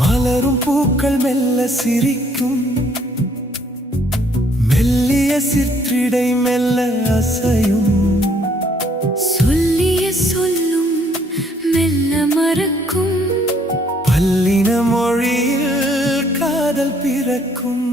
மலரும் பூக்கள் மெல்ல சிரிக்கும், மெல்லிய சிற்றிடை மெல்ல அசையும், சொல்லிய சொல்லும் மெல்ல மறக்கும், பல்லின மொழியில் காதல் பிறக்கும்.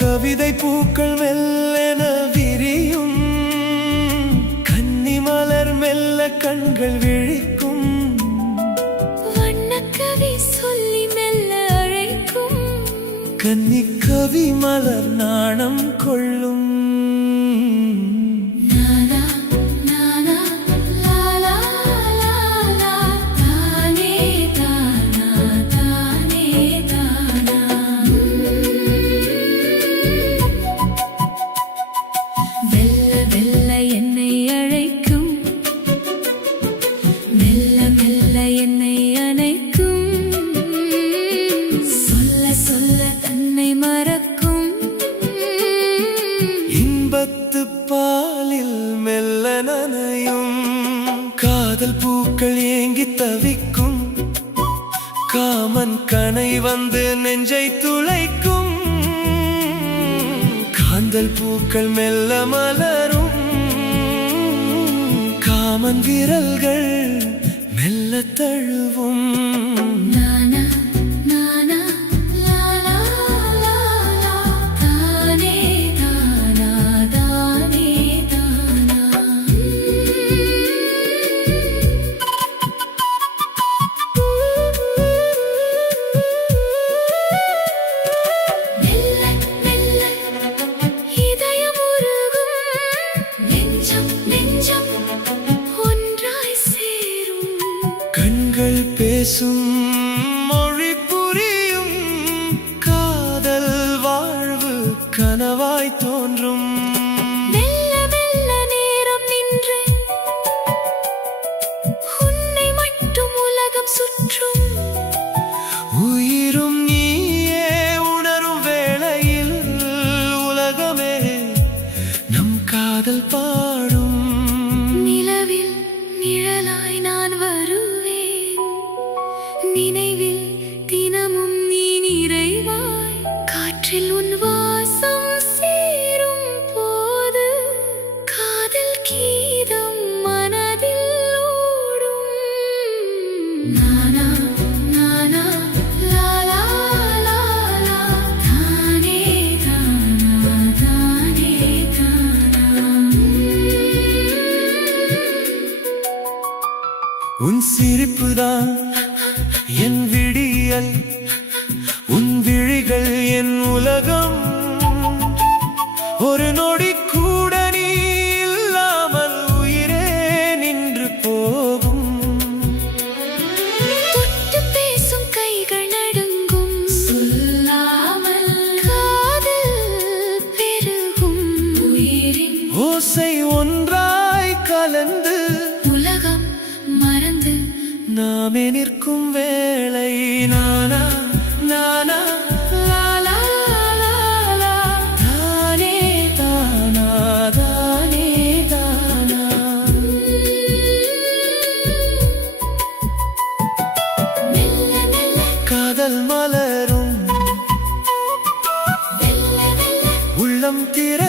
கவிதை பூக்கள் மெல்லென விரியும், கன்னி மலர் மெல்ல கண்கள் விழிக்கும், வண்ணக்கவி சொல்லி மெல்ல அழைக்கும், கன்னி கவி மலர் நாணம் கொள்ளும். பாலில் மெல்ல நனையும், காதல் பூக்கள் ஏங்கி தவிக்கும், காமன் கனை வந்து நெஞ்சை துளைக்கும், காந்தல் பூக்கள் மெல்ல மலரும், காமன் விரல்கள் மெல்ல தழுவும். கண்கள் பேசும் மொழி புரியும், காதல் வாழ்வு கனவாய் தோன்றும். மெல்ல மெல்ல நேரம் நின்று உன்னை மட்டும் உலகம் சுற்றும், உயிரும் நீயே உணரும் வேளையில் உலகமே நம் காதல் பாடும். நிலவில் நிழலாய் நான் வருவேன், நினைவில் தினமும் நீ நிறைவாய், காற்றில் உன் வாசம் சேரும் போது காதல் கீதம் மனதில் ஓடும். நானா நானா லாலா லாலா, தானே தானா தானே தானா. உன் சிரிப்புதான் என் விடியல், உன் விழிகள் என் உலகம், ஒரு நொடி கூட நீ இல்லாமல் உயிரே நின்று போகும். தொட்டு பேசும் கைகள் நடுங்கும், சொல்லாமல் காதல் பெருகும், உயிரின் ஓசை ஒன்றாய் கலந்து உலகம் மறந்து நாமே நிற்கும் வேளை. நானா நானா லாலா லாலா, தானே தானா தானே தானா. மெல்ல மெல்ல காதல் மலரும், மெல்ல மெல்ல உள்ளம் திற